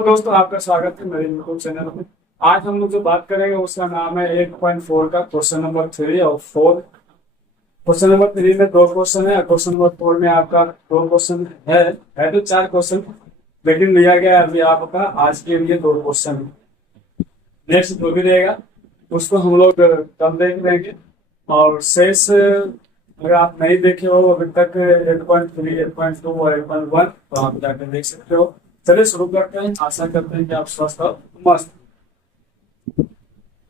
तो दोस्तों आपका स्वागत है मेरे यूट्यूब चैनल में। आज हम लोग जो बात करेंगे उसका नाम है 8.4 का क्वेश्चन नंबर 3 और 4। क्वेश्चन नंबर 3 में दो क्वेश्चन है, क्वेश्चन नंबर 4 में आपका दो क्वेश्चन है तो चार क्वेश्चन, लेकिन लिया गया है अभी आपका आज के लिए दो क्वेश्चन। नेक्स्ट जो भी रहेगा उसको हम लोग कल देख लेंगे। और शेष अगर आप नहीं देखे हो अभी तक 8.3, 8.2 और 8.1 तो आप जाकर देख सकते हो। चलिए शुरू करते हैं। आशा करते हैं कि आप स्वस्थ और मस्त।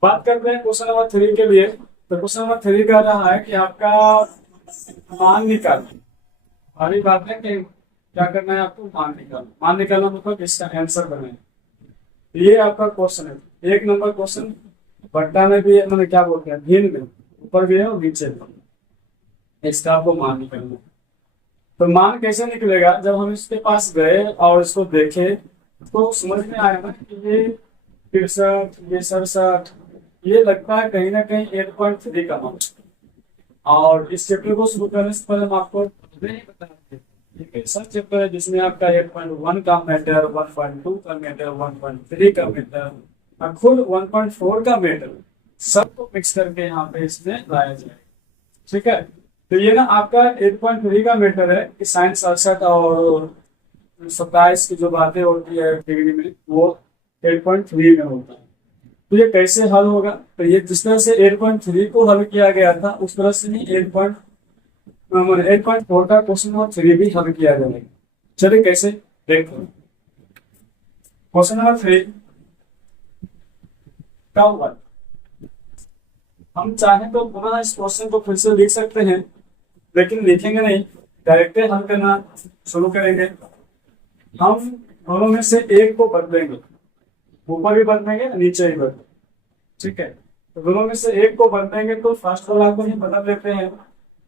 बात करते हैं क्वेश्चन नंबर 3 के लिए। तो क्वेश्चन नंबर 3 कह रहा है कि आपका मान निकालना। हमारी बात है कि क्या करना है आपको, मान निकालना। मान निकालना मतलब इसका आंसर बनाए। ये आपका क्वेश्चन है। एक नंबर क्वेश्चन बट्टा में भी है, मैंने क्या बोलते हैं भिन्न में, ऊपर भी है और नीचे भी। इसका आपको मान निकालना है। तो मान कैसे निकलेगा, जब हम इसके पास गए और इसको देखे तो समझ में आया ना कि ये 63, ये 67, ये लगता है कहीं ना कहीं 8.3 का मान। और इस चैप्टर को शुरू करने से पहले हम आपको नहीं बताएंगे ये ऐसा चैप्टर है जिसमें आपका 8.1 का मैटर, 1.2 का मैटर, 1.3 का मैटर और खुद 1.4 का मैटर सबको मिक्स करके यहाँ पे इसमें लाया जाएगा। ठीक है, तो ये ना आपका 8.3 का मैटर है कि साइन 67 और 27 की जो बातें होती है डिग्री में वो 8.3 में होता है। तो ये कैसे हल होगा, तो ये जिस तरह से 8.3 को हल किया गया था उस तरह से ही 8.4 का क्वेश्चन नंबर 3 भी हल किया जाएगा। चलिए कैसे देखो। क्वेश्चन नंबर 3 का हुआ, हम चाहें तो पुनः इस क्वेश्चन को फिर से लिख सकते हैं, लेकिन लिखेंगे नहीं, डायरेक्ट हल करना शुरू करेंगे। हम दोनों में से एक को बदलेंगे, ऊपर भी बदलेंगे नीचे भी बदलेंगे। ठीक है, तो दोनों में से एक को बदलेंगे तो फर्स्ट वाला को ही बदल लेते हैं।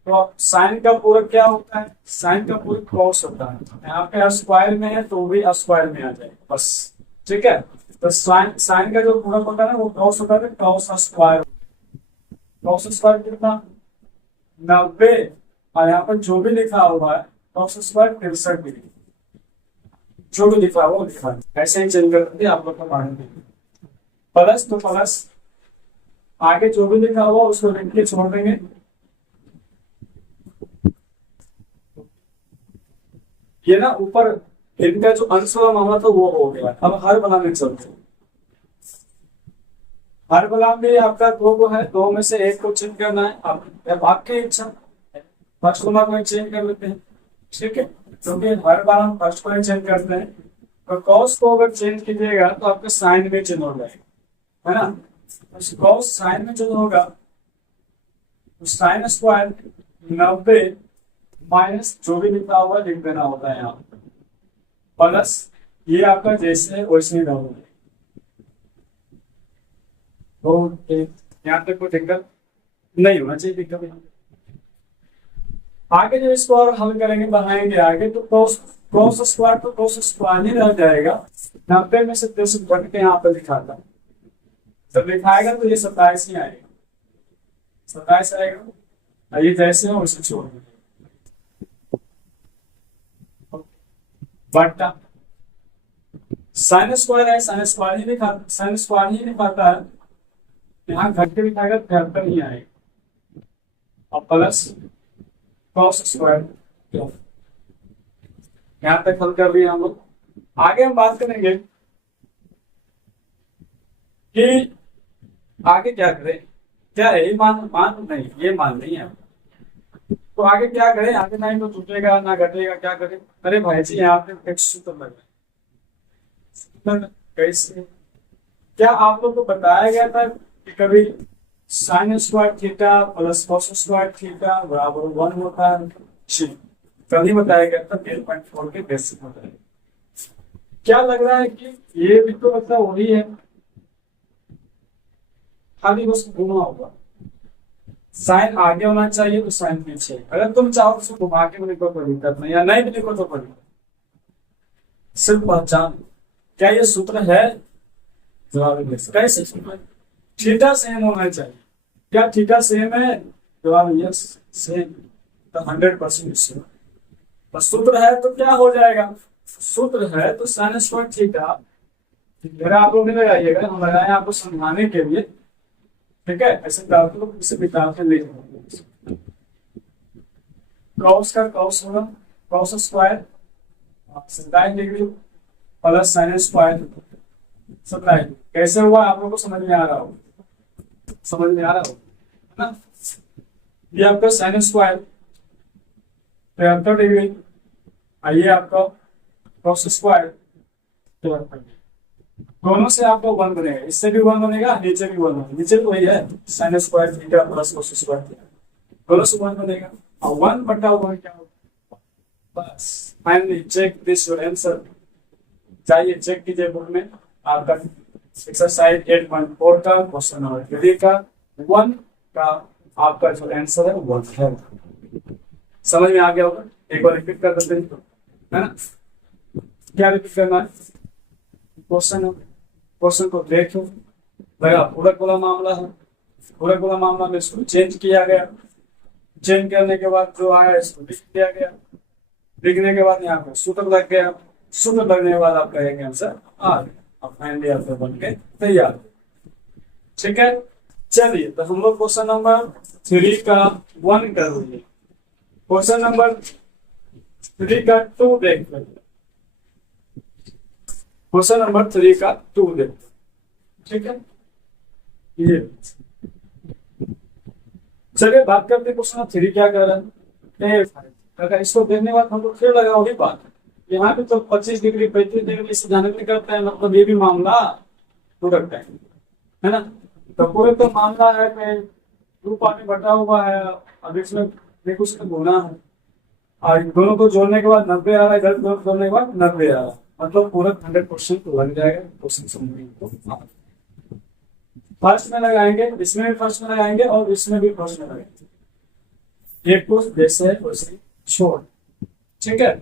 तो साइन का पूरक क्या होता है, साइन का पूरक कॉस होता है। यहाँ पे स्क्वायर में है तो भी स्क्वायर में आ जाएगा बस। ठीक है, तो साइन का जो पूरक होता है वो कॉस होता है, कॉस स्क्वायर। कॉस स्क्वायर कितना 90, और यहाँ पर जो भी लिखा हुआ है कॉस स्क्वायर 63 डिग्री, जो भी लिखा हुआ वो लिखा है। ऐसे ही चेंज करके आप लोग को मानेंगे। प्लस तो प्लस, आगे जो भी लिखा हुआ उसको लिख के छोड़ देंगे। ये ना ऊपर इनका जो अंश वाला मामला था वो हो गया। अब हर बनाने चलते हैं। हर बला में आपका दो को है, दो में से एक को चेंज करना है। अब आपकी इच्छा, फर्स्ट वाला को चेंज कर लेते हैं। ठीक है, क्योंकि हर बार हम फर्स्ट को ही चेंज करते हैं। तो कॉस को अगर चेंज कीजिएगा तो आपके साइन में चेंज हो जाएगा, है ना। कॉस साइन में चेंज होगा तो साइन स्क्वायर 90 माइनस जो भी लिखा हुआ लिख देना होता है यहाँ, प्लस ये आपका जैसे है वैसे ही डाल। यहाँ तक कोई दिक्कत नहीं होना चाहिए। दिक्कत आगे जो इसको और हल करेंगे बढ़ाएंगे आगे तो cos स्क्वायर तो cos स्क्वायर ही रह जाएगा। 90 में से 10 बढ़ के यहाँ पे लिखाता, जब लिखाएगा तो ये 27 ही आएगा, 27 आएगा। ये जैसे हो उसे छोड़ देंगे। बट्टा साइन स्क्वायर है, साइन स्क्वायर ही लिखाता है। यहाँ घट के लिखाएगा 73 ही आएगा, और प्लस कॉस स्क्वायर। यहाँ तक हल कर दिया हम लोग। आगे हम बात करेंगे कि आगे क्या करें। क्या है ये मान नहीं, ये मान नहीं है। तो आगे क्या करें, आगे ना ही तो टूटेगा ना घटेगा, क्या करें। अरे भाई जी यहाँ पे एक सूत्र लग कैसे, क्या आप लोग को बताया गया था कि कभी sign square theta plus cos square theta बराबर 1 होता है। कभी बताया गया था 8.4 के बेसिक होता है। क्या लग रहा है कि ये भी तो मतलब वही है, खाली बस घुमा होगा। साइन आगे होना चाहिए तो साइन पीछे। अगर तुम चाहो तो घुमा के लिखो कोई दिक्कत नहीं, या नहीं भी लिखो तो कोई दिक्कत। सिर्फ पहचान क्या ये सूत्र है, जवाब कैसे सूत्र। थीटा सेम होना चाहिए। क्या थीटा सेम है, जवाब यस सेम, तो 100% सेम। बस सूत्र है तो क्या हो जाएगा, सूत्र है तो साइन स्क्वायर थीटा मेरा आप लोग नहीं लगाइएगा, हम लगाए आपको समझाने के लिए, ठीक है। ऐसे आप लोग इसे किताब से ले जाओगे। कॉस का कॉस होगा cos square 27 degree plus sine square 27। कैसे हुआ आप लोग को समझ में आ रहा हो, समझ में आ रहा हो है ना। ये आपका साइन स्क्वायर 73 डिग्री, आइए आपका कॉस स्क्वायर 73। दोनों से आपका वन बनेगा, इससे भी वन बनेगा, नीचे भी वन बनेगा, नीचे भी वही है sine square theta plus cos square theta, दोनों से वन बनेगा। और 1/1 क्या होगा, बस finally check this your answer. चाहिए चेक कीजिए बुक में आपका एक्सरसाइज 8.4 का क्वेश्चन नंबर 3 का 1 का आपका जो आंसर है 1 है। समझ में आ गया होगा, एक बार रिपीट कर देते हैं, है ना। क्या रिपीट करना है, क्वेश्चन को देखो, लगा पूरक वाला मामला है, पूरक वाला मामला में इसको चेंज किया गया, चेंज करने के बाद जो आया इसको लिख दिया गया, लिखने के बाद यहाँ पे सूत्र लग गया, सूत्र लगने के बाद आपका एक आंसर आ गया, अब फाइनली आंसर बन के तैयार। ठीक है, चलिए तो हम लोग क्वेश्चन नंबर 3 का 1 कर लीजिए, क्वेश्चन नंबर 3 का 2 देख लीजिए, क्वेश्चन नंबर 3 का 2 देख, ठीक है। ये चलिए बात करते हैं क्वेश्चन 3 क्या कर रहा है। अगर इसको देखने के बाद हम लोग फिर लगा वही बात, यहाँ पे तो 25 डिग्री 35 डिग्री से जाने करता है, मतलब ये भी मामला प्रोडक्ट है ना। तो पूरे तो मामला है कि 2 पार्ट में बटा हुआ है, अब इसमें देखो उसमें गुना है, और दोनों को जोड़ने के बाद 90 आ रहा है, इधर जोड़ने के बाद 90 आ रहा है, मतलब पूरा 100% लग जाएगा क्वेश्चन समझने को। फर्स्ट में लगाएंगे, इसमें भी फर्स्ट में लगाएंगे और इसमें भी फर्स्ट में लगाएंगे, एक को जैसे है वैसे छोड़, ठीक है।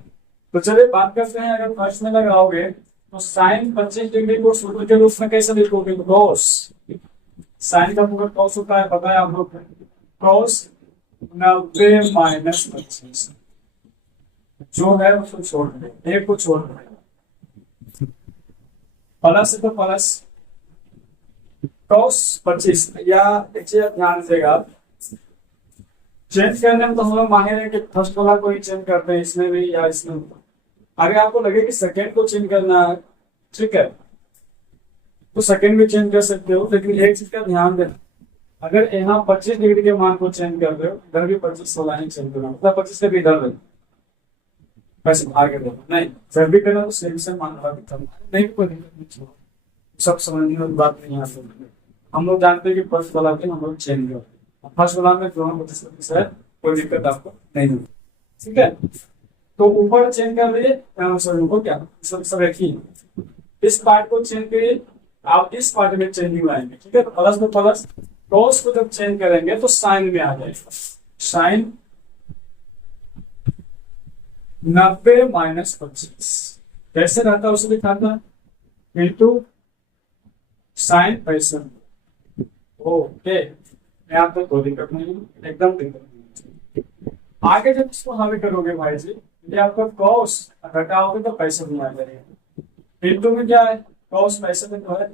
तो चलिए बात करते हैं, अगर फर्स्ट में लगाओगे तो साइन 25 डिग्री को सूत्र के रूप में कैसे लिखोगे, कॉस, साइन का पूरा कॉस होता है पता है आप लोग, कॉस 90 माइनस 25 जो है उसको छोड़ दें, एक को छोड़ दें, प्लस तो प्लस कॉस 25, या एक चीज ध्यान देगा आप, चेंज करने में तो हम लोग माहिर है कि फर्स्ट वाला को ही चेंज करते हैं, इसमें भी या इसमें। अगर आपको लगे कि सेकेंड को चेंज करना है, ठीक है, तो सेकेंड भी चेंज कर सकते हो, लेकिन एक चीज का ध्यान देना, अगर यहाँ 25 डिग्री के मान को चेंज कर रहे हो, इधर भी 25 वाला ही चेंज करना, मतलब 25 से भी इधर वैसे भाग दो नहीं, जब भी करना तो सेम से मान नहीं, कोई सब समझने वाली बात नहीं है। हम लोग जानते हैं कि फर्स्ट वाला भी हम लोग चेंज कर, फर्स्ट वाला में जो 25 है कोई दिक्कत आपको नहीं होगी, ठीक है। तो ऊपर चेंज कर लिए को क्या सब एक ही, इस पार्ट को चेंज करिए, आप इस पार्ट में चेंजिंग लाएंगे, ठीक है। तो प्लस में प्लस, कॉस को जब चेंज करेंगे तो साइन में आ जाएगा, साइन 90 माइनस 25 कैसे रहता है उसे दिखाता है, इंटू साइन 65। ओके, यहाँ पे कोई दिक्कत नहीं, एकदम दिक्कत नहीं। आगे जब इसको हल करोगे भाई जी, ये आपका कॉस घटाओगे तो 65 में आ जाएगा, इंटू में क्या है कॉस 65 में तो है,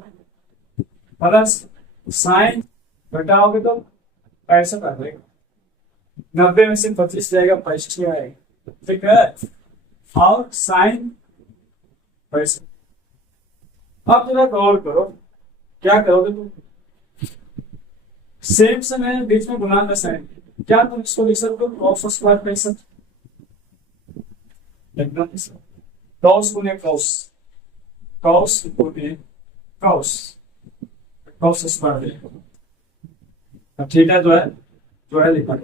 प्लस साइन घटाओगे तो 65 आ जाएगा, 90 में से 25 जाएगा 65 आएगा, ठीक है। और साइन 65, अब जरा गौर करो क्या करोगे तुम, सेम से मैं बीच में गुना का साइन, क्या तुम इसको लिख सकते हो कॉस स्क्वायर 65, एकदम कॉस गुने कॉस, कॉस गुने कॉस, कॉस स्क्वायर, थीटा जो है लिखा,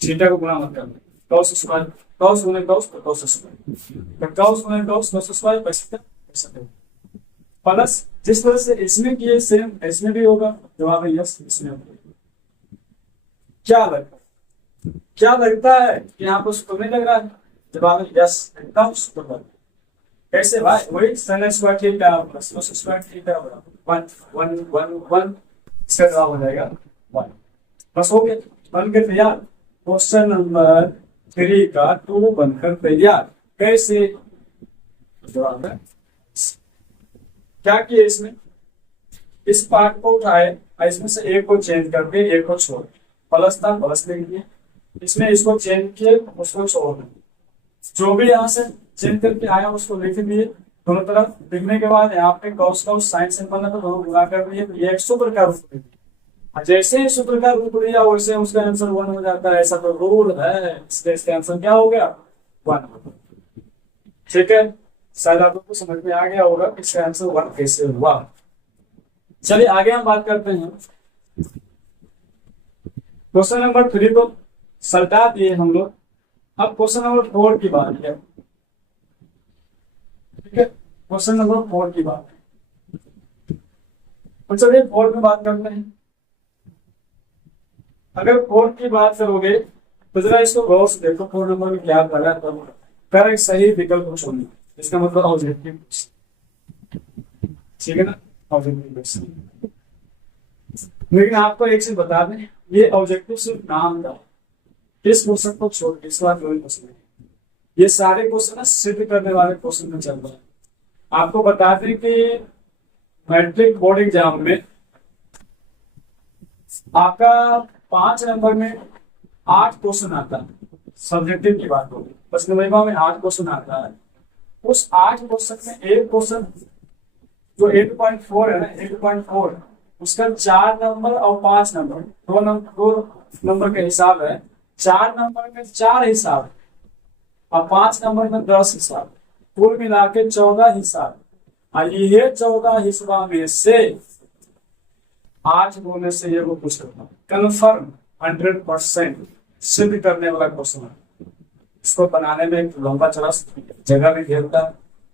थीटा को गुना मत करना, कॉस स्क्वायर, कॉस गुने कॉस तो कॉस स्क्वायर, कॉस गुने कॉस कॉस स्क्वायर 65 प्लस जिस तरह से इसमें किए सेम इसमें भी होगा, जवाब है यस, इसमें होगा। क्या लगता है कि यहाँ पर सूत्र नहीं लग रहा है, जवाब है यस, एकदम सूत्र। कैसे भाई, वही sign square theta plus cos square theta 1 1 1 1, इसका जवाब हो जाएगा 1। बस हो गया, बनकर तैयार, क्वेश्चन नंबर 3 का 2 बनकर तैयार। कैसे, जवाब है क्या किए इसमें, इस पार्ट को उठाए और इसमें से एक को चेंज करके एक को छोड़, प्लस था प्लस लिख दिए, इसमें इसको चेंज किए उसको छोड़ दिए, जो भी यहाँ से चेंज करके आया उसको लिख दिए दोनों तरफ। लिखने के बाद यहाँ पे कॉस का साइन सिंबल है तो दोनों गुणा कर दिए, ये एक सूत्र का रूप ले दिया। जैसे ही सूत्र का रूप लिया वैसे उसका आंसर 1 हो जाता है, ऐसा तो रूल है, इसलिए इसका आंसर क्या हो गया 1। ठीक है, शायद आप लोग को समझ में आ गया होगा कि इसका आंसर 1 कैसे हुआ। चलिए आगे हम बात करते हैं। क्वेश्चन नंबर 3 को सल्टा दिए हम लोग, अब क्वेश्चन नंबर 4 की बात है। ठीक है, क्वेश्चन नंबर 4 की बात है, तो चलिए 4 में बात करते हैं। अगर 4 की बात करोगे तो जरा इसको गौर से देखो, 4 नंबर में क्या कर रहा है, तब कर एक सही विकल्प चुनिए, इसका मतलब ऑब्जेक्टिव, ठीक है ना, ऑब्जेक्टिव क्वेश्चन। लेकिन आपको एक चीज बता दें, ये ऑब्जेक्टिव सिर्फ नाम का, इस क्वेश्चन को छोड़ के इस बार कोई क्वेश्चन नहीं, ये सारे क्वेश्चन सिद्ध करने वाले क्वेश्चन में चल रहा है। आपको बता दें कि मैट्रिक बोर्ड एग्जाम में आपका 5 नंबर में 8 क्वेश्चन आता है, सब्जेक्टिव की बात होगी, प्रश्न विभाग में 8 क्वेश्चन आता है। उस 8 क्वेश्चन में एक क्वेश्चन जो 8.4 है ना, 8.4 उसका 4 नंबर और 5 नंबर, दो नंबर का हिसाब है। 4 नंबर में 4 हिसाब और 5 नंबर में 10 हिसाब, कुल मिला के 14 हिसाब। और ये 14 हिस्सा में से 8 में से ये वो पूछ करता कन्फर्म 100% सिद्ध करने वाला क्वेश्चन है। इसको बनाने में एक लंबा चौड़ा जगह भी घेरता,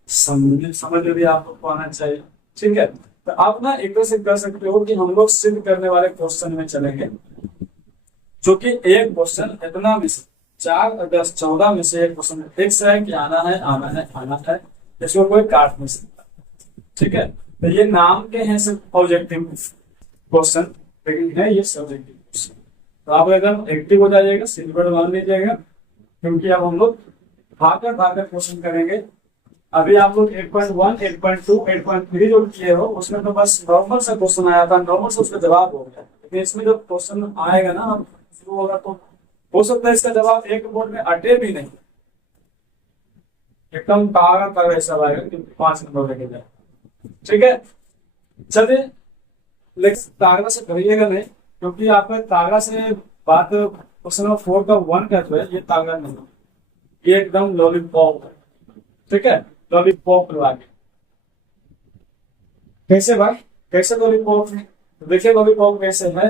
समझ भी आप लोग को आना चाहिए। ठीक है, तो आप ना एक तरह से कर सकते हो कि हम लोग सिद्ध करने वाले क्वेश्चन में चलेंगे, जो कि एक क्वेश्चन इतना में से 4, 10, 14 में से एक क्वेश्चन फिक्स है कि आना है आना है आना है, इसको कोई काट नहीं सकता। ठीक है, तो ये नाम के हैं सिर्फ ऑब्जेक्टिव क्वेश्चन, लेकिन है ये सब्जेक्टिव क्वेश्चन। तो आप एकदम एक्टिव हो जाइएगा, सिल्वर मान लीजिएगा, क्योंकि अब हम लोग भाकर क्वेश्चन करेंगे। अभी आप लोग 8.1, 8.2, 8.3 जो किए हो उसमें तो बस नॉर्मल सा क्वेश्चन आया था, नॉर्मल से उसका जवाब हो गया। लेकिन इसमें जब क्वेश्चन आएगा ना शुरू होगा तो हो सकता है इसका जवाब एक बोर्ड में अटे भी नहीं, एकदम तागा ऐसा आएगा कि 5 नंबर लेके जाए। ठीक है, चलिए, लेकिन तागड़ा से करिएगा नहीं, क्योंकि आपका तागड़ा से बात क्वेश्चन नंबर 4 का 1 का जो है ये तागड़ा नहीं, ये एकदम लॉलीपॉप है। ठीक है, लॉलीपॉप लगा के कैसे भाई, कैसे लॉलीपॉप है, तो देखिए लॉलीपॉप कैसे है।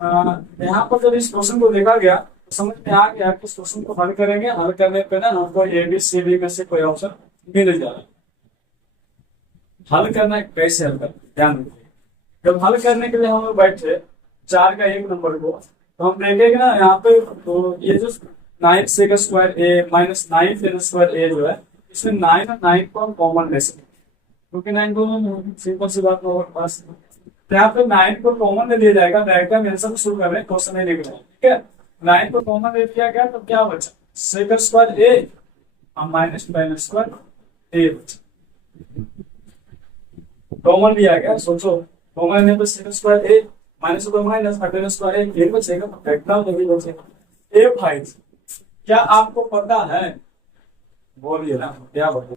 यहाँ पर जब इस क्वेश्चन को देखा गया तो समझ में आ गया कि इस क्वेश्चन को हल करेंगे, हल करने पे ना हमको ABCD में से कोई ऑप्शन मिल जा रहा है। हल करना कैसे हल करना, ध्यान रखिए। जब हल करने के लिए हम लोग बैठे 4 का 1 नंबर को, तो हम देखेंगे ना यहाँ पे, तो ये जो 9 sec square A minus 9 tan square A जो है, इसमें 9 और 9 को हम कॉमन ले सकते, क्योंकि 9 को सिंपल सी बात हो पास, तो यहाँ पे 9 को कॉमन ले लिया जाएगा। डायरेक्ट हम आंसर शुरू कर रहे हैं, क्वेश्चन नहीं लिख रहे हैं। ठीक है, 9 को कॉमन ले लिया गया तो क्या बचा, sec स्क्वायर A और माइनस tan स्क्वायर A बचा, कॉमन लिया गया। सोचो कॉमन है तो sec स्क्वायर A माइनस तो माइनस tan स्क्वायर A बचेगा, एकदम नहीं बचेगा। ए भाई, क्या आपको पता है, बोलिए ना क्या बोलिए,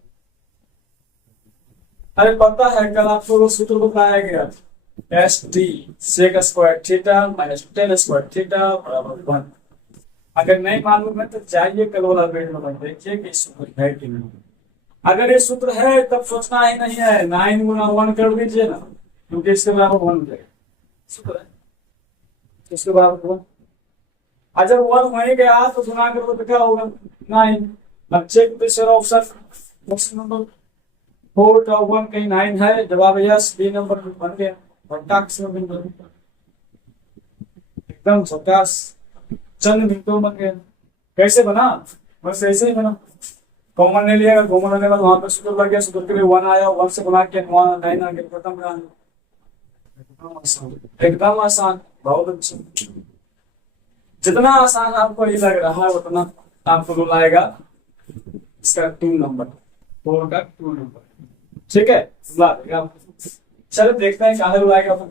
अरे पता है कल आपको वो सूत्र बताया गया, ST sec square theta minus tan square theta बराबर 1। अगर नहीं मालूम है तो जाइए कल वाला वीडियो में देखिए कि सूत्र है कि नहीं। अगर ये सूत्र है तब सोचना ही नहीं है, 9 गुना 1 कर दीजिए ना, क्योंकि इसके बराबर 1 हो जाएगा, सूत्र है इसके बराबर 1। अगर 1 वहीं गया तो गुना करो तो क्या होगा 9। अब check this option, question number 4 का 1 कहीं 9 है, जवाब यस, बी नंबर बन गया। एकदम झकास, चंद मिनटों बन गया। कैसे बना, बस ऐसे ही बना, कॉमन ले लिया, कॉमन लेने के बाद वहां पे सूत्र लग गया, सूत्र के लिए 1 आया, 1 से बना के 9 आ गया, खत्म कहानी। एकदम आसान, बहुत अच्छा। जितना आसान आपको ये लग रहा है उतना आपको रुलाएगा इसका 2 नंबर, 4 का 2 नंबर। ठीक है, रुला देगा। चलो देखते हैं कहाँ रुलाएगा, अपन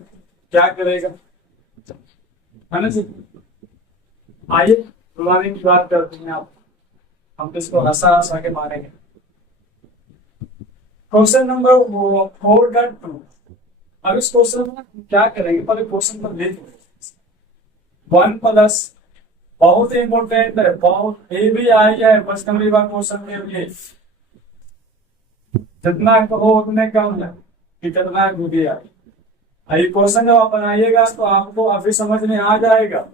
क्या करेगा, है ना जी। आइए रुलाने की बात करते हैं। आप हम इसको हंसा हंसा के मारेंगे। क्वेश्चन नंबर 4 का 2। अब इस क्वेश्चन में क्या करेंगे, पहले क्वेश्चन पर लिख 1 प्लस, बहुत इंपॉर्टेंट है, बहुत ये भी आ गया है क्वेश्चन विभाग क्वेश्चन के लिए। जितना कहो उतने कम है कि कितना भी आए। ये क्वेश्चन जब आप बनाइएगा तो आपको अभी समझ में आ जाएगा,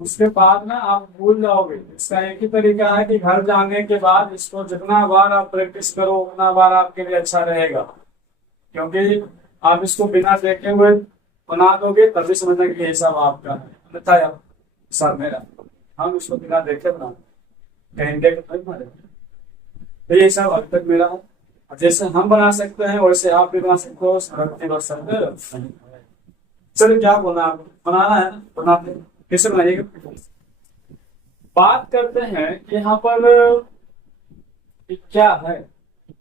उसके बाद ना आप भूल जाओगे। इसका एक ही तरीका है कि घर जाने के बाद इसको जितना बार आप प्रैक्टिस करो उतना बार आपके लिए अच्छा रहेगा, क्योंकि आप इसको बिना देखे हुए बना दोगे तभी समझना कि ये सब आपका है, अन्यथा यार सर मेरा, हम इसको बिना देखे बना कहीं देख नहीं मारे। तो ये सब अब तक मेरा है, जैसे हम बना सकते हैं वैसे आप भी बना सकते हो। चलो क्या बोलना, आप बनाना है ना, बनाते हैं। कैसे बनाइएगा, बात करते हैं कि यहाँ पर क्या है,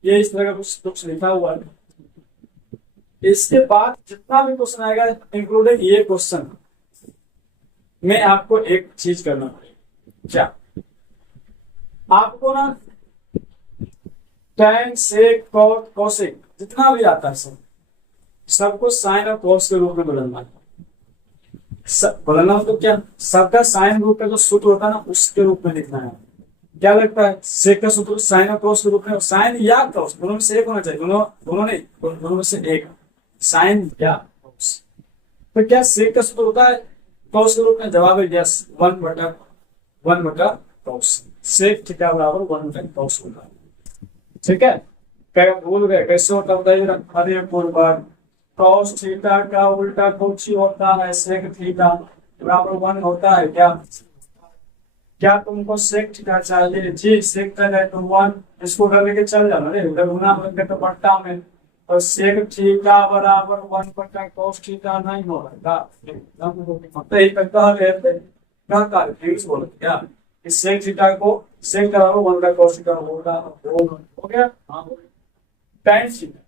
ये इस तरह का कुछ लिखा हुआ है। इसके बाद जितना भी क्वेश्चन आएगा इंक्लूडिंग ये क्वेश्चन में आपको एक चीज करना पड़ेगा। क्या आपको ना tan sec cot cosec जितना भी आता है सबको साइन और कॉस के रूप में बदलना है। बदलना तो क्या, सबका साइन रूप का जो सूत्र होता है ना उसके रूप में लिखना है। क्या लगता है, सेक का सूत्र साइन और कॉस के रूप में, साइन या कॉस दोनों में से एक होना चाहिए, दोनों नहीं, दोनों में से एक, साइन या कॉस। तो क्या सेक का सूत्र होता है कॉस के रूप में, जवाब है यस, 1/1 कॉस। सेक थीटा बराबर 1 कॉस होता है। ठीक है, क्या भूल गए कैसे होता बताइए। अरे बार cos थीटा का उल्टा कुछ ही होता है, सेक थीटा बराबर 1 होता है। क्या क्या तुमको सेक थीटा चाहिए जी, सेक थीटा है तो 1, इसको उधर लेके चल जाना रे, उधर गुना करके तो पट्टा में, तो सेक थीटा बराबर 1/cos थीटा नहीं होगा। मतलब ही कहता है क्या कार्य बोलो क्या, इस सेक थीटा को सेक बराबर 1/cos थीटा होगा, हो गया। हाँ, tan थीटा,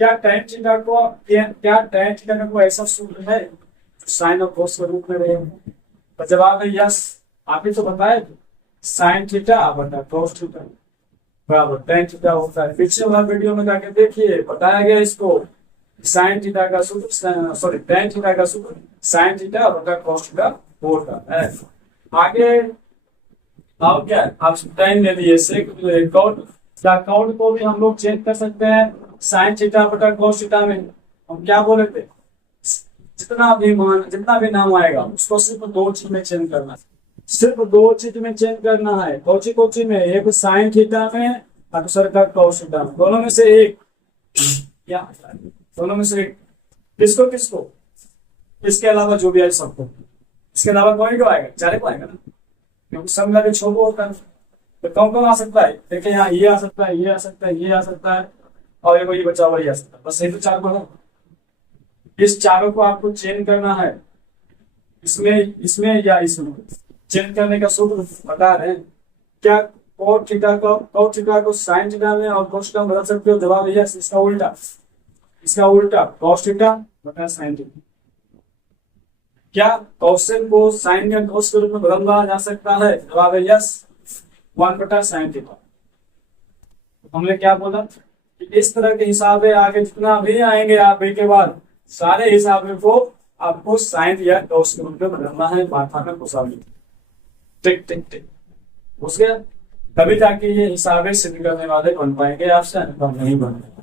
क्या tan थीटा का कोई ऐसा सूत्र है साइन और कॉस के रूप में रहे, तो जवाब है यस। आप ही तो बताए साइन थीटा बटा कॉस थीटा बराबर tan थीटा होता है। पिछले वाला वीडियो में जाके देखिए, बताया गया इसको साइन थीटा का सूत्र, सॉरी tan थीटा का सूत्र साइन थीटा बटा कॉस थीटा होता है। आगे अब क्या आप टाइम ले लिए सेक काउंट को भी हम लोग चेंज कर सकते हैं साइन थीटा बटा कॉस थीटा में। हम क्या बोले थे, जितना भी नाम आएगा उसको सिर्फ 2 चीज में चेंज करना है, सिर्फ 2 चीज में चेंज करना है। कौची में, एक साइन थीटा में और दूसरा का कॉस थीटा में, दोनों में से एक, क्या दोनों में से एक, किसको इसके अलावा जो भी आए सबको, इसके अलावा कोई को आएगा, चारे को आएगा ना, क्योंकि सब मिला के छोड़ो होता है। तो कौन आ सकता है, देखिए यहाँ ये आ सकता है, ये आ सकता है, ये आ सकता है, और ये बचा हुआ ये आ सकता है, बस यही तो 4 को है। इस चारों को आपको चेंज करना है, इसमें या इसमें चेंज करने का सूत्र बता रहे हैं। क्या cot थीटा को साइन थीटा में और cos थीटा में बदल सकते हो, जवाब है इसका उल्टा cos थीटा बटा साइन थीटा। क्या कोसेक को साइन या cos के रूप में बदला जा सकता है, जवाब है यस, 1/sin थीटा। हमने क्या बोला कि इस तरह के हिसाबे आगे जितना भी आएंगे आप के बाद सारे हिसाबे को आपको साइन या cos के रूप में बदलना है, माथा में घुसा टिक टिक टिक घुस गया, तभी जाके ये हिसाबे सिद्ध करने वाले बन पाएंगे, आपसे नहीं बनेंगे।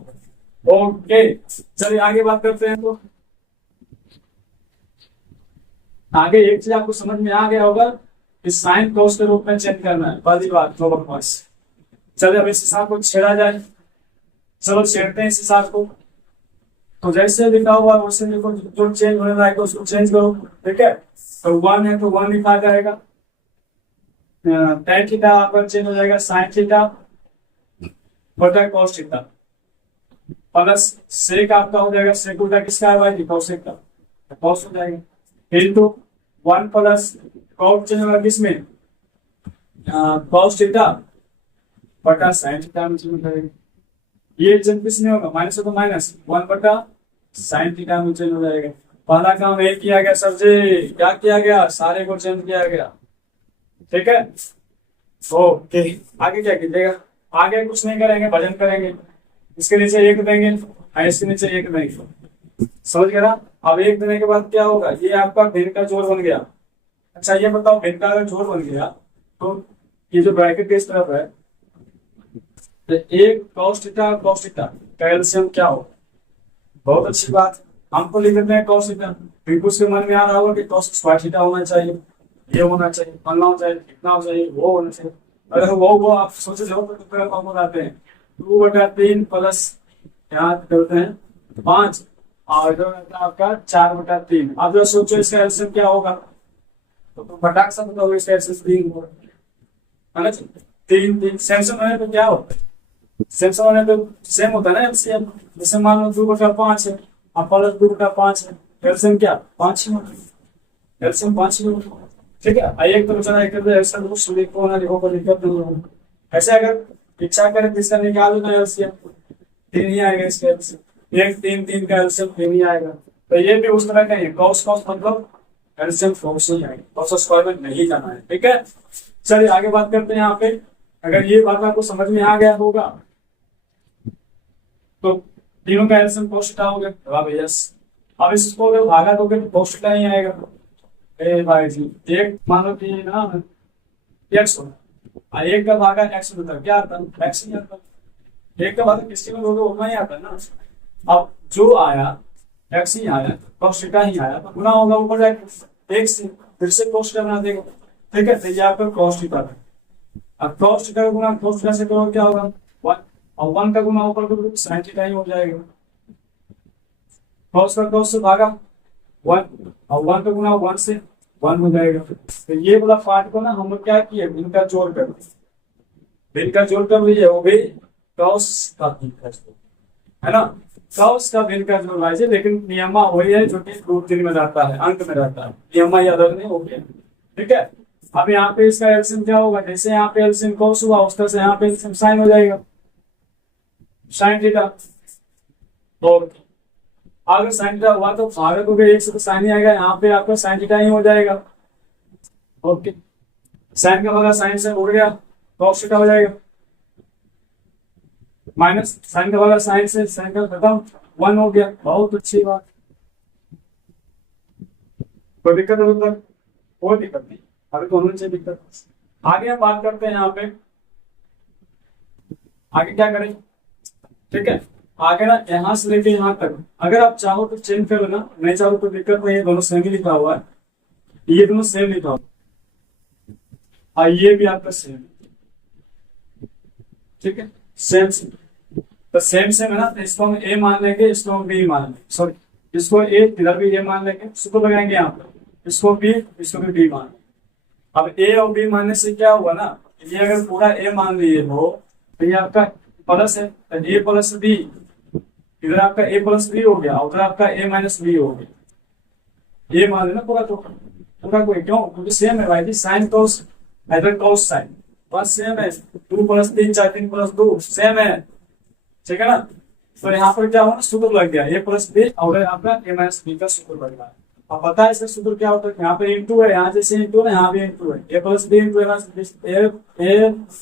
ओके चलिए आगे बात करते हैं। तो आगे एक चीज आपको समझ में आ गया होगा कि साइन कॉस के रूप में चेंज करना है, पहली बात नो बकवास। चलिए अब इस हिसाब को छेड़ा जाए, चलो छेड़ते हैं इस हिसाब को। तो जैसे लिखा हुआ वैसे लिखो, जो चेंज होने लायक उसको चेंज करो, ठीक है। तो 1 है तो 1 लिखा जाएगा, tan थीटा पर चेंज हो जाएगा साइन थीटा बटा कॉस थीटा, प्लस सेक आपका हो जाएगा, सेक उल्टा किसका है भाई, कॉसेक का, कॉस हो जाएगा, इनटू 1 प्लस कॉट चेंज होगा किसमें, कॉस थीटा बटा साइन थीटा में चेंज हो जाएगा। ये चेंज किस नहीं होगा, माइनस हो तो माइनस 1/sin थीटा में चेंज हो जाएगा। पहला काम एक किया गया सर जी, क्या किया गया, सारे को चेंज किया गया। ठीक है, ओके। आगे क्या कीजिएगा, आगे कुछ नहीं करेंगे, भजन करेंगे। इसके नीचे एक देंगे और इसके नीचे एक देंगे, समझ गया ना। अब एक देने के बाद क्या होगा, ये आपका भिन्न का जोड़ बन गया। अच्छा ये बताओ, भिन्न का अगर जोड़ बन गया तो ये जो ब्रैकेट की इस तरफ है, तो एक cos थीटा और cos थीटा का एलसीएम क्या हो। बहुत अच्छी बात, हमको लिख देते हैं cos थीटा। फिर उसके मन में आ रहा होगा कि cos स्क्वायर थीटा होना चाहिए, ये होना चाहिए, फलना हो चाहिए, कितना हो चाहिए, वो होना चाहिए। अगर वो आप सोचे जाओ तो हम बताते हैं 2/3 प्लस यहाँ करते हैं 5 और जो रहता है आपका 4/3। अब जो सोचो इसका एलसीएम क्या होगा, तो फटाक से बताओ इसका एलसीएम 3 होगा, है ना। 3 सेम होने तो क्या होता है, सेम होने तो सेम होता है ना एलसीएम। जैसे मान लो 2/5 है और प्लस 2/5 है, एलसीएम क्या 5 ही होता है, एलसीएम 5 ही होता है। ठीक है, एक तो बचा एक एलसीएम को लिखो ना, लिखो पर दिक्कत नहीं होगी। ऐसे अगर इच्छा करे तो इसका निकाल दो ना एलसीएम, 3 ही आएगा इसका एलसीएम। 1 3 3 का एलसीएम 3 ही आएगा। तो ये भी उस तरह का ही कॉस मतलब एलसीएम कॉस ही आएगा, कॉस स्क्वायर में नहीं जाना है। ठीक है, चलिए आगे बात करते हैं। यहाँ पे अगर ये बात आपको समझ में आ गया होगा तो तीनों का एलसीएम cos थीटा हो गया, जवाब है यस। अब इसको अगर भागा दोगे तो cos थीटा ही आएगा। ए भाई जी, एक मानो कि ना x होगा, एक का भागा x होता है, क्या आता है x ही आता है। एक का भागा किसके में दोगे उतना ही आता है ना। अब जो आया x ही आया, cos थीटा ही आया, तो गुना होगा ऊपर जाके एक से, फिर से cos थीटा बना देगा। ठीक है, तो ये आपका cos थीटा है। अब cos थीटा का गुना cos थीटा से करोगे क्या होगा 1, और 1 का गुना ऊपर करोगे तो sin थीटा ही हो जाएगा। cos का cos से भागा 1 और 1 का गुना 1 से 1 हो जाएगा। तो ये वाला पार्ट को ना हम लोग क्या किए, भिन्न का जोड़ कर, भिन्न का जोड़ कर लीजिए, वो भी cos का है ना, cos का भिन्न का जोड़ लीजिए। लेकिन नियमा वही है जो कि रूट 3 में रहता है, अंक में रहता है, नियमा याद रखने हो गया। ठीक है, अब यहाँ पे इसका एलसीएम क्या होगा, जैसे यहाँ पे एलसीएम cos हुआ उस तरह से यहाँ पे एलसीएम sin हो जाएगा, sin थीटा। तो अगर sin थीटा हुआ तो भागक हो गया 1 से, तो sin ही आएगा, यहाँ पे आपका sin थीटा ही हो जाएगा। ओके, sin का भागा sin से उड़ गया, cos थीटा हो जाएगा, माइनस sin का भागा sin से, sin का खत्म 1 हो गया। बहुत अच्छी बात, कोई दिक्कत है मतलब, कोई दिक्कत नहीं, अभी तो होनी चाहिए दिक्कत। आगे हम बात करते हैं यहाँ पे, आगे क्या करें। ठीक है, आगे ना यहाँ से लेके यहाँ तक अगर आप चाहो तो चेंज करो ना, नहीं चाहो तो दिक्कत नहीं है, दोनों सेम ही लिखा हुआ है, ये दोनों सेम लिखा हुआ और ये भी आपका सेम। ठीक है, सेम तो सेम सेम है ना, तो इसको हम ए मान लेंगे, इसको हम बी मान लेंगे, सॉरी इसको ए इधर भी ए मान लेंगे, इसको लगाएंगे यहाँ पर, इसको बी, इसको भी बी मान। अब ए और बी मानने से क्या हुआ ना, ये अगर पूरा ए मान लिए हो तो ये आपका प्लस है, ए प्लस बी, इधर आपका ए प्लस बी हो गया, उधर आपका ए माइनस बी हो गया। ये मान लेना पूरा, तो पूरा कोई क्यों, क्योंकि सेम है भाई जी, साइन कोस इधर कोस साइन बस सेम है, 2 + 3 4 3 + 2 सेम है। ठीक है ना, तो यहाँ पर क्या हुआ, सूत्र लग गया, ए प्लस बी और आपका ए माइनस बी का सूत्र लग गया। अब पता है इसका सूत्र क्या होता है, यहाँ पे इंटू है, यहाँ जैसे इंटू है, यहाँ भी इंटू है, ए प्लस बी इंटू ए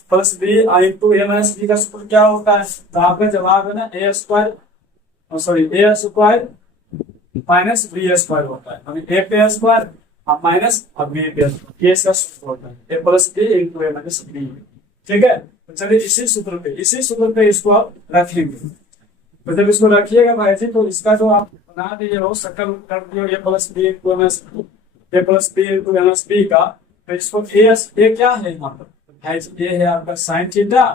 प्लस बी इंटू ए माइनस बी का सूत्र क्या होता है, तो आपका जवाब है ना A square, sorry A square minus B square होता है, ए पे स्क्वायर माइनस और बी पे, ये इसका सूत्र होता है, ए प्लस बी इंटू ए माइनस बी। ठीक है, तो चलिए इसी सूत्र पे इसको आप रखेंगे। तो जब इसको रखिएगा भाई जी, तो इसका जो आप बना दीजिए वो शक्ल कर दिए A plus B into M S B का, तो इसको ए क्या है यहाँ पर, भाई जी ए है आपका sine theta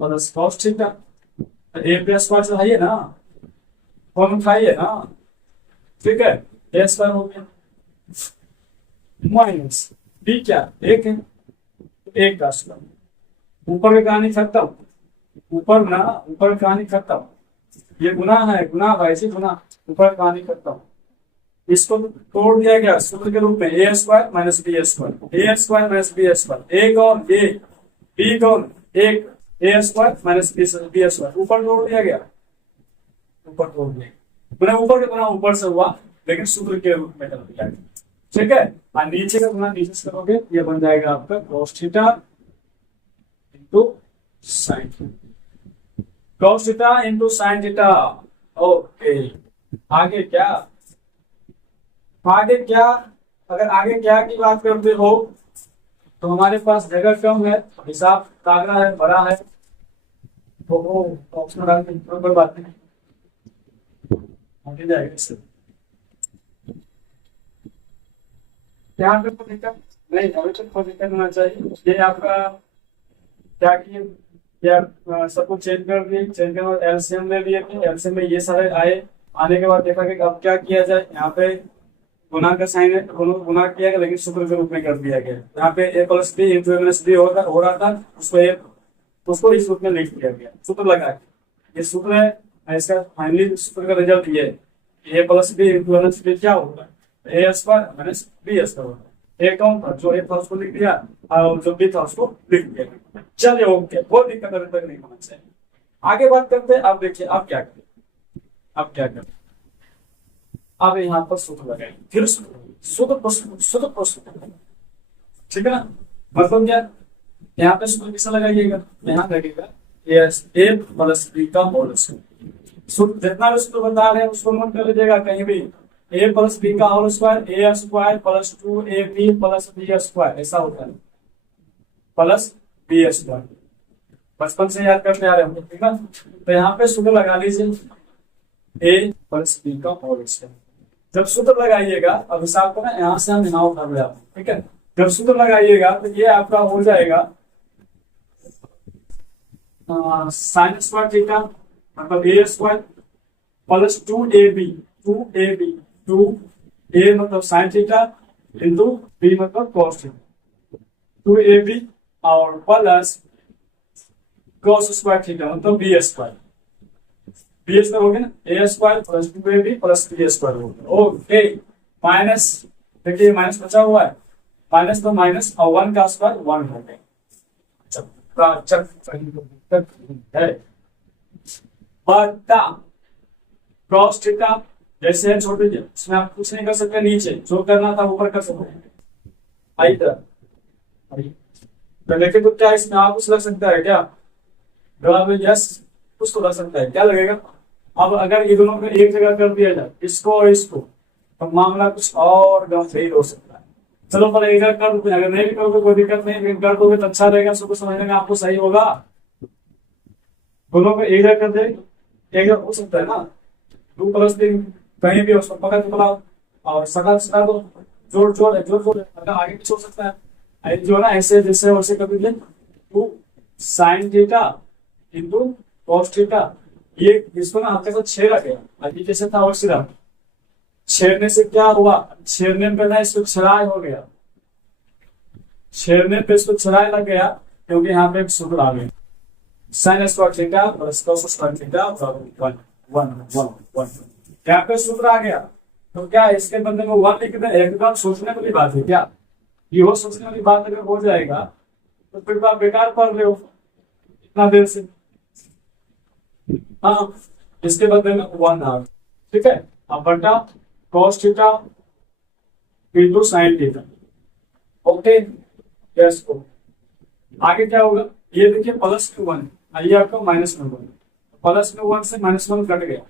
plus cos theta, तो ए प्लस स्क्वायर चढ़ाइए ना, फॉर्म उठाइए ना। ठीक है, ए स्क्वायर हो गया माइनस बी क्या एक है, एक का स्क्वायर, ऊपर की कहानी खत्म, ऊपर की कहानी खत्म, ये गुना है, गुना भाई जी गुना, ऊपर कहानी खत्म। इसको तोड़ दिया गया सूत्र के रूप में, ए square minus B square, A square minus B square, एक और ए बी कौन एक, ए स्क्वायर माइनस बी स्क्वायर, ऊपर जोड़ दिया गया, ऊपर जोड़ दिया, मैंने ऊपर के गुना ऊपर से हुआ लेकिन सूत्र के रूप में कर दिया, ठीक है। और नीचे का गुना नीचे से करोगे, ये बन जाएगा आपका cos theta into sine, cos theta into sine theta. Okay, आगे क्या, आगे क्या, अगर आगे क्या की बात करते हो तो हमारे पास जगह कम है, हिसाब तागड़ा है, बड़ा है, तो वो ऑप्शन डाल के कोई बात नहीं, आगे जाएगा इससे। यहाँ पे कोई दिक्कत नहीं, अभी तो कोई दिक्कत होना चाहिए। ये आपका क्या किए, या सब कुछ चेंज कर दिए, चेंज कर एलसीएम ले लिए थे, एलसीएम में ये सारे आए, आने के बाद देखा कि अब क्या किया जाए, यहाँ पे गुना का साइन है, गुना किया गया लेकिन सूत्र के रूप में कर दिया गया। यहाँ पे ए प्लस बी इंटू ए माइनस बी हो रहा था, उसको इस रूप में लिख दिया गया, सूत्र लगा के। ये सूत्र है, इसका फाइनली सूत्र का रिजल्ट ये है, ए प्लस बी इंटू ए माइनस बी क्या होगा, ए स्क्वायर माइनस बी स्क्वायर होगा। ए कौन था, जो ए था उसको लिख दिया और जो बी था उसको लिख दिया। चलिए ओके, कोई दिक्कत अभी तक नहीं होना चाहिए। आगे बात करते हैं, अब देखिए अब क्या करें, अब क्या करें, अब यहाँ पर सूत्र लगाए, फिर सूत्र, ठीक है ना। मतलब क्या, यहाँ पे सूत्र किसा लगाइएगा, यहाँ लगेगा ए प्लस बी का होल स्क्वायर। जितना भी सूत्र बता रहे हैं उसको नोट कर लीजिएगा कहीं भी, ए प्लस बी का whole square, A square plus 2ab plus B square, ऐसा होता है, प्लस बी स्क्वायर, बचपन से याद करते आ रहे हैं, ठीक है। तो यहाँ पे सूत्र लगा लीजिए, ए प्लस बी का होल स्क्वायर। जब सूत्र लगाइएगा, अब हिसाब को ना यहाँ से हम यहाँ उठा रहे, ठीक है। जब सूत्र लगाइएगा तो ये आपका हो जाएगा साइन स्क्वायर थीटा मतलब ए स्क्वायर प्लस 2ab, 2a मतलब साइन थीटा इंटू बी मतलब कॉस थीटा, 2ab और प्लस कॉस स्क्वायर थीटा मतलब बी स्क्वायर, बी स्क्वायर हो गया ना, A square plus 2ab plus B square हो गया। ओके, माइनस, देखिए माइनस बचा हुआ है, माइनस तो माइनस और 1 का स्क्वायर 1 हो गया। है बटा कॉस थीटा, जैसे है छोड़ दीजिए, इसमें आप कुछ नहीं कर सकते, नीचे जो करना था ऊपर कर सकते हैं। आई तो लेकिन तो क्या इसमें आप कुछ लग सकता है क्या, जवाब में यस कुछ तो लग सकता है, क्या लगेगा। अब अगर ये दोनों को एक जगह कर दिया जाए, इसको और इसको, तो मामला कुछ और गंभीर हो सकता है। चलो पर एक जगह कर दो, अगर नहीं भी करोगे कोई दिक्कत नहीं, लेकिन कर दोगे तो अच्छा रहेगा, सबको समझने में आपको सही होगा। दोनों को एक जगह कर दे, एक जगह हो सकता है ना, 2 प्लस 3 कहीं भी उसको पकड़ पकड़ाओ और सका सका दो, जोड़ जोड़ अगर आगे भी छोड़ सकता है, जो ना ऐसे जैसे वैसे कर दीजिए, 2 sign theta into cos theta, ये इसको ना आपके साथ छेड़ा गया, अभी जैसे था वैसे रहा, छेड़ने से क्या हुआ, छेड़ने पे ना इसको छड़ाई हो गया, छेड़ने पे इसको छड़ाई लग गया, क्योंकि यहाँ पे एक सूत्र आ गया, sign square theta plus cos square theta 1 यहाँ पे सूत्र आ गया। तो क्या इसके बदले में 1 लिख दें, एकदम सोचने वाली बात है क्या, ये वो सोचने वाली बात अगर हो जाएगा तो फिर तो आप बेकार पढ़ रहे हो इतना देर से। हाँ, इसके बदले में 1 आ, ठीक है। अब बटा cos theta into sine theta, okay yes. आगे क्या होगा, ये देखिए प्लस में 1, ये आपका माइनस में 1, प्लस में 1 से माइनस 1 कट गया,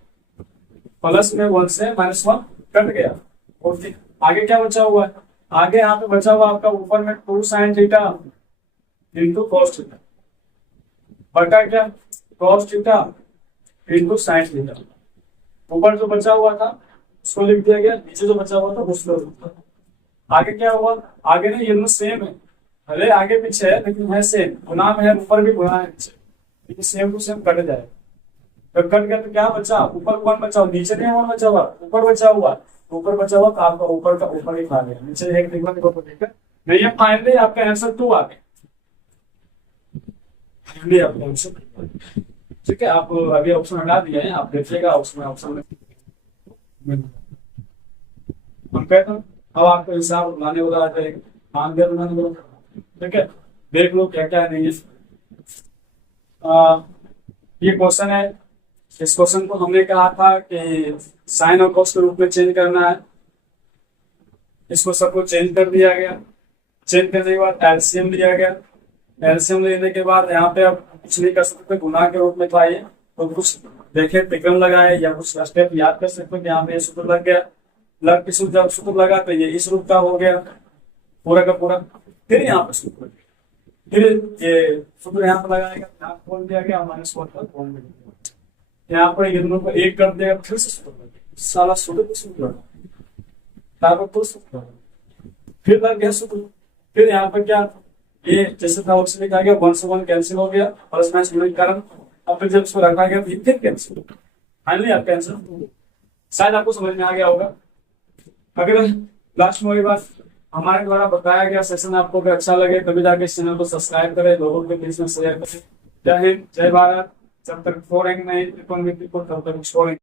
प्लस में 1 से माइनस 1 कट गया। ओके, आगे क्या बचा हुआ है, आगे यहाँ पे बचा हुआ आपका ऊपर में 2 sign theta into cos theta बटा क्या cos theta into sine theta. ऊपर जो बचा हुआ था उसको लिख दिया गया, नीचे जो बचा हुआ था उसको लिख दिया। आगे क्या हुआ, आगे ना ये सेम है, भले आगे पीछे है लेकिन है सेम, गुना में है ऊपर भी गुना है नीचे, लेकिन सेम टू सेम कट जाए। तो कट गया तो क्या बचा, ऊपर 1 बचा, नीचे नहीं 1 बचा हुआ, ऊपर बचा हुआ, ऊपर बचा हुआ तो आपका ऊपर का ऊपर ही खा गया, नीचे एक दिखा देखो देखकर नहीं, ये फाइनली आपका आंसर 2 आ गया, फाइनली आपका आंसर। ठीक है, आप अभी ऑप्शन हटा दिए हैं, आप देखिएगा उसमें ऑप्शन हम कहते हैं अब आपको हिसाब बनाने वाला आ जाएगा, ठीक है, देख लो क्या क्या नहीं है। ये क्वेश्चन है। इस क्वेश्चन को हमने कहा था कि साइन और कॉस के रूप में चेंज करना है। इसको सबको चेंज कर दिया गया। चेंज करने के बाद एलसीएम लिया गया। एलसीएम लेने के बाद यहाँ पे अब कुछ नहीं कर सकते, गुना के रूप में था ये, तो कुछ देखे विक्रम लगाए या कुछ स्टेप याद कर सकते हो कि यहाँ पे ये सूत्र लग गया। लग के जब सूत्र लगा तो ये इस रूप का हो गया पूरा का पूरा। फिर यहाँ पे सूत्र, फिर ये सूत्र यहाँ पे लगाएगा, यहाँ खोल दिया गया, माइनस फोर का खोल दिया गया। यहाँ पर ये दोनों को एक कर दिया, फिर से सूत्र लग गया। साला सूत्र फिर लग गया सूत्र। फिर यहाँ पर क्या, ये जैसे था वैसे लिखा गया, 1 से 1 कैंसिल हो गया, प्लस माइनस होने के कारण। अब फिर जब इसको रखा गया फिर कैंसिल, फाइनली आपका आंसर। शायद आपको समझ में आ गया होगा। अगर लास्ट में वही बात, हमारे द्वारा बताया गया सेशन आपको अगर अच्छा लगे तभी जाके इस चैनल को सब्सक्राइब करें, लोगों के बीच में शेयर करें। जय हिंद, जय भारत। जब तक फोड़ेंगे नहीं तब तक छोड़ेंगे।